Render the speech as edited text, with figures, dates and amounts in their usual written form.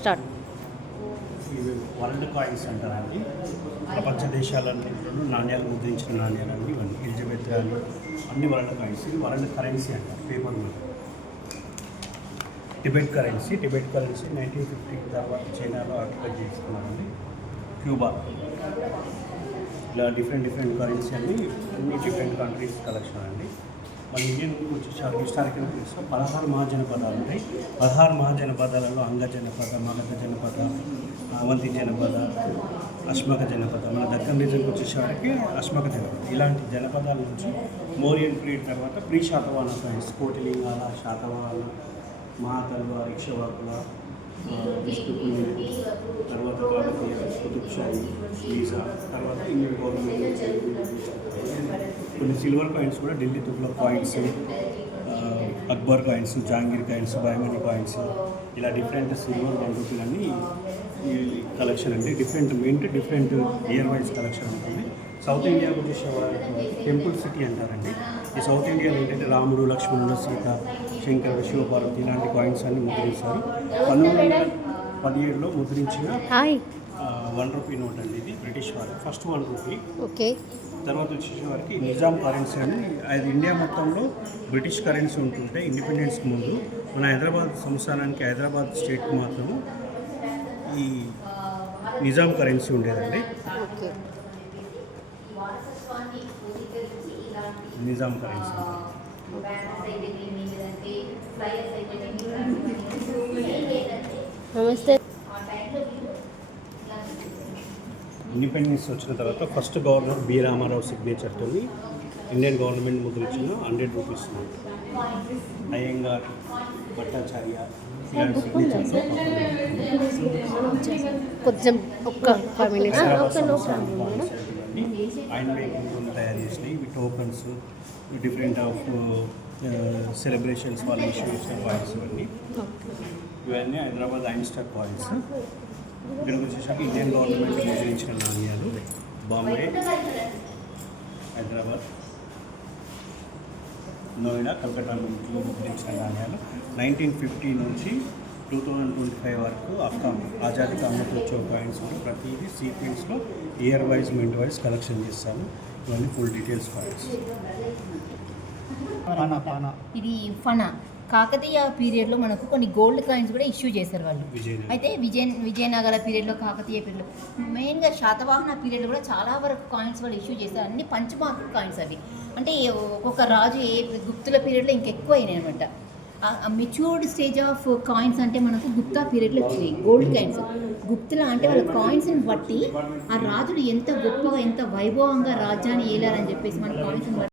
Start. ఇవి world coins అంటారండి. ప్రపంచ దేశాలన్నింటిలోనూ నాణ్యాలు ముద్రించిన నాణ్యాలండి ఇవన్నీ. ఎలిజబెత్ కానీ అన్ని వరల్డ్ కాయిన్స్. ఇది వరల్డ్ కరెన్సీ అంటారు, పేపర్ మనీ. టిబెట్ కరెన్సీ 1950 తర్వాత చైనాలో ఆక్యుపై చేసుకున్నారండి. క్యూబా, ఇలా డిఫరెంట్ కరెన్సీ అన్ని డిఫరెంట్ కంట్రీస్ కలెక్షన్ అండి. మన ఇండియన్ వచ్చేసరికి హిస్టారికల్ ప్లేస్లో 16 మహాజనపదాలు ఉంటాయి. 16 మహాజనపదాలలో అంగ జనపద, మగధ జనపద, అవంతి జనపద, అశ్మక జనపద. మన దక్కన్ రీజన్కి వచ్చేసరికి అశ్మక జనపద. ఇలాంటి జనపదాల నుంచి మౌర్యన్ పీరియడ్ తర్వాత ప్రీ శాతవాహన కాయిన్స్, కోటిలింగాల, శాతవాహన, మహాతల్వార్, ఇక్షవాకుల, విష్ణుకుని, తర్వాత కాకతీయ, కుతుబ్షాహి, వీసా, తర్వాత ఇండియన్ గవర్నమెంట్ కొన్ని సిల్వర్ కాయిన్స్ కూడా, Delhi Tughlaq coins, Akbar coins, Jahangir coins, Bahmani coins, ఇలా డిఫరెంట్ సిల్వర్ 1 రూపీలన్నీ ఈ కలెక్షన్ అండి. డిఫరెంట్ ఇయర్ వైజ్ కలెక్షన్ ఉంటుంది. సౌత్ ఇండియాకు వచ్చేసే టెంపుల్ సిటీ అంటారండి. ఈ సౌత్ ఇండియాలో ఏంటంటే రాముడు, లక్ష్మణుడు, సీత, శంకరుడు, శివపార్వతి ఇలాంటి కాయిన్స్ అన్ని ముద్రిస్తారు. 1917లో ముద్రించిన 1 రూపీ నోట్ అండి. ఇది బ్రిటిష్ వారు ఫస్ట్ 1 రూపీ. ఓకే. తర్వాత వచ్చేసరికి నిజాం కరెన్సీ అని, అది ఇండియా మొత్తంలో బ్రిటిష్ కరెన్సీ ఉంటుంటే ఇండిపెండెన్స్కి ముందు మన హైదరాబాద్ సంస్థానానికి, హైదరాబాద్ స్టేట్కి మాత్రం ఈ నిజాం కరెన్సీ ఉండేదండి. నిజాం కరెన్సీ. నమస్తే. ఇండిపెండెన్స్ వచ్చిన తర్వాత ఫస్ట్ గవర్నర్ బి రామారావు సిగ్నేచర్తో ఇండియన్ గవర్నమెంట్ ముద్రించిన 100 రూపీస్. అయ్యంగార్, భట్టాచార్య ఇలాంటి సిగ్నేచర్తో కొంచెం ఒక్క 5 మినిట్స్ ఆయన మేకింగ్ తయారు చేసినాయి. ఇవి టోకన్స్, డిఫరెంట్ ఆఫ్ సెలబ్రేషన్స్ వాళ్ళు ఇష్యూ చేసిన కాయిన్స్ ఇవన్నీ హైదరాబాద్ ఐన్ స్టాక్ కాయిన్స్. ఇక్కడికి వచ్చేసరికి ఇండియన్ గవర్నమెంట్ ముద్రించిన నాణ్యాలు బాంబే, హైదరాబాద్, నోయిడా, కలకత్తాలో ముద్రించిన నాణ్యాలు 1950 నుంచి 2025 వరకు ఆజాదీ కా అమృతోత్సవ్ కాయిన్స్ కూడా ప్రతిదీ సీక్వెన్స్లో year wise, mint wise collection చేస్తాము. ఇవన్నీ ఫుల్ డీటెయిల్స్ కాయిన్స్. ఇది ఫనా కాకతీయ పీరియడ్లో మనకు కొన్ని గోల్డ్ కాయిన్స్ కూడా ఇష్యూ చేశారు వాళ్ళు. అయితే విజయనగర పీరియడ్లో, కాకతీయ పీరియడ్లో, మెయిన్గా శాతవాహన పీరియడ్లో కూడా చాలా వరకు కాయిన్స్ వాళ్ళు ఇష్యూ చేశారు. అన్ని పంచమార్క్ కాయిన్స్ అవి. అంటే ఒక్కొక్క రాజు గుప్తుల పీరియడ్లో ఇంకెక్కువ అయినాయి అనమాట. మెచ్యూర్డ్ స్టేజ్ ఆఫ్ కాయిన్స్ అంటే మనకు గుప్తా పీరియడ్లో వచ్చినాయి గోల్డ్ కాయిన్స్. గుప్తుల అంటే వాళ్ళ కాయిన్స్ని బట్టి ఆ రాజులు ఎంత గొప్పగా, ఎంత వైభవంగా రాజ్యాన్ని ఏలారని చెప్పేసి మన కాయిన్స్ని బట్టి